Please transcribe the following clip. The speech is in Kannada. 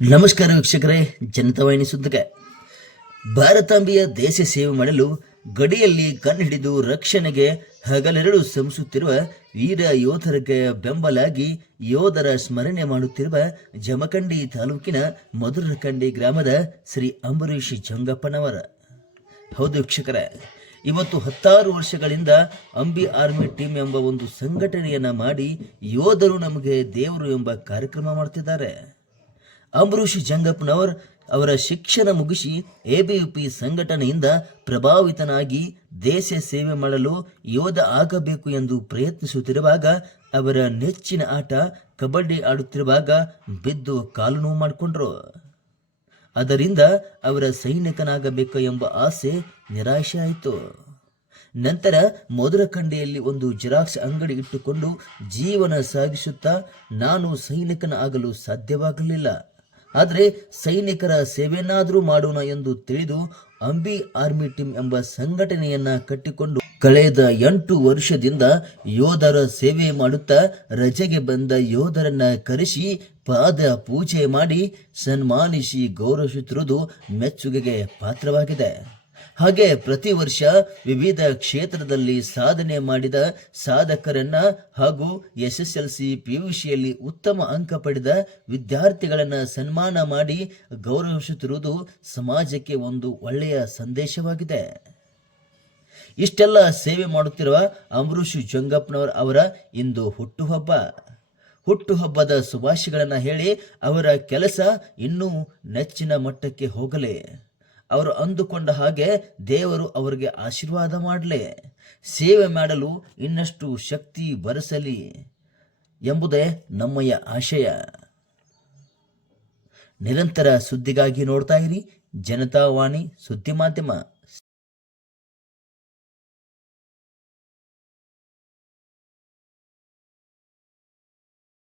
ನಮಸ್ಕಾರ ವೀಕ್ಷಕರೇ, ಜನತಾವಾಹಿನಿ ಸುದ್ದಿಗೆ. ಭಾರತಾಂಬೆಯ ದೇಶ ಸೇವೆ ಮಾಡಲು ಗಡಿಯಲ್ಲಿ ಕಣ್ಣಿಡಿದು ರಕ್ಷಣೆಗೆ ಹಗಲೆರಡು ಶ್ರಮಿಸುತ್ತಿರುವ ವೀರ ಯೋಧರಿಗೆ ಬೆಂಬಲಾಗಿ ಯೋಧರ ಸ್ಮರಣೆ ಮಾಡುತ್ತಿರುವ ಜಮಖಂಡಿ ತಾಲೂಕಿನ ಮಧುರಖಂಡಿ ಗ್ರಾಮದ ಶ್ರೀ ಅಂಬರೀಷ್ ಜಂಗಪ್ಪನವರ. ಹೌದು ವೀಕ್ಷಕರೇ, ಇವತ್ತು ಹತ್ತಾರು ವರ್ಷಗಳಿಂದ ಅಂಬಿ ಆರ್ಮಿ ಟೀಮ್ ಎಂಬ ಒಂದು ಸಂಘಟನೆಯನ್ನ ಮಾಡಿ ಯೋಧರು ನಮಗೆ ದೇವರು ಎಂಬ ಕಾರ್ಯಕ್ರಮ ಮಾಡ್ತಿದ್ದಾರೆ. ಅಂಬರೀಷ್ ಜಂಗಪ್ಪನವರ್ ಅವರ ಶಿಕ್ಷಣ ಮುಗಿಸಿ ಎಬಿವಿಪಿ ಸಂಘಟನೆಯಿಂದ ಪ್ರಭಾವಿತನಾಗಿ ದೇಶ ಸೇವೆ ಮಾಡಲು ಯೋಧ ಆಗಬೇಕು ಎಂದು ಪ್ರಯತ್ನಿಸುತ್ತಿರುವಾಗ ಅವರ ನೆಚ್ಚಿನ ಆಟ ಕಬಡ್ಡಿ ಆಡುತ್ತಿರುವಾಗ ಬಿದ್ದು ಕಾಲು ನೋವು ಮಾಡಿಕೊಂಡ್ರು. ಅದರಿಂದ ಅವರ ಸೈನಿಕನಾಗಬೇಕು ಎಂಬ ಆಸೆ ನಿರಾಶೆ ಆಯಿತು. ನಂತರ ಕಂಡೆಯಲ್ಲಿ ಒಂದು ಜೆರಾಕ್ಸ್ ಅಂಗಡಿ ಇಟ್ಟುಕೊಂಡು ಜೀವನ ಸಾಗಿಸುತ್ತಾ ನಾನು ಸೈನಿಕನ ಆಗಲು ಸಾಧ್ಯವಾಗಲಿಲ್ಲ. ಆದರೆ ಸೈನಿಕರ ಸೇವೆನಾದರೂ ಮಾಡೋಣ ಎಂದು ತಿಳಿದು ಅಂಬಿ ಆರ್ಮಿ ಟೀಮ್ ಎಂಬ ಸಂಘಟನೆಯನ್ನ ಕಟ್ಟಿಕೊಂಡು ಕಳೆದ ಎಂಟು ವರ್ಷದಿಂದ ಯೋಧರ ಸೇವೆ ಮಾಡುತ್ತಾ ರಜೆಗೆ ಬಂದ ಯೋಧರನ್ನ ಕರೆಸಿ ಪಾದ ಪೂಜೆ ಮಾಡಿ ಸನ್ಮಾನಿಸಿ ಗೌರವಿಸುತ್ತಿರುವುದು ಮೆಚ್ಚುಗೆಗೆ ಪಾತ್ರವಾಗಿದೆ. ಹಾಗೆ ಪ್ರತಿ ವರ್ಷ ವಿವಿಧ ಕ್ಷೇತ್ರದಲ್ಲಿ ಸಾಧನೆ ಮಾಡಿದ ಸಾಧಕರನ್ನ ಹಾಗೂ S S L C P U ಸಿಯಲ್ಲಿ ಉತ್ತಮ ಅಂಕ ಪಡೆದ ವಿದ್ಯಾರ್ಥಿಗಳನ್ನ ಸನ್ಮಾನ ಮಾಡಿ ಗೌರವಿಸುತ್ತಿರುವುದು ಸಮಾಜಕ್ಕೆ ಒಂದು ಒಳ್ಳೆಯ ಸಂದೇಶವಾಗಿದೆ. ಇಷ್ಟೆಲ್ಲ ಸೇವೆ ಮಾಡುತ್ತಿರುವ ಅಂಬರೀಷ್ ಜಂಗಪ್ಪನವರ್ ಅವರ ಇಂದು ಹುಟ್ಟುಹಬ್ಬ. ಹುಟ್ಟುಹಬ್ಬದ ಶುಭಾಶಯಗಳನ್ನು ಹೇಳಿ ಅವರ ಕೆಲಸ ಇನ್ನೂ ನೆಚ್ಚಿನ ಮಟ್ಟಕ್ಕೆ ಹೋಗಲಿ. ಅವರು ಅಂದುಕೊಂಡ ಹಾಗೆ ದೇವರು ಅವರಿಗೆ ಆಶೀರ್ವಾದ ಮಾಡಲಿ. ಸೇವೆ ಮಾಡಲು ಇನ್ನಷ್ಟು ಶಕ್ತಿ ಬರೆಸಲಿ ಎಂಬುದೇ ನಮ್ಮಯ ಆಶಯ. ನಿರಂತರ ಸುದ್ದಿಗಾಗಿ ನೋಡ್ತಾ ಇರಿ ಜನತಾವಾಣಿ ಸುದ್ದಿ ಮಾಧ್ಯಮ.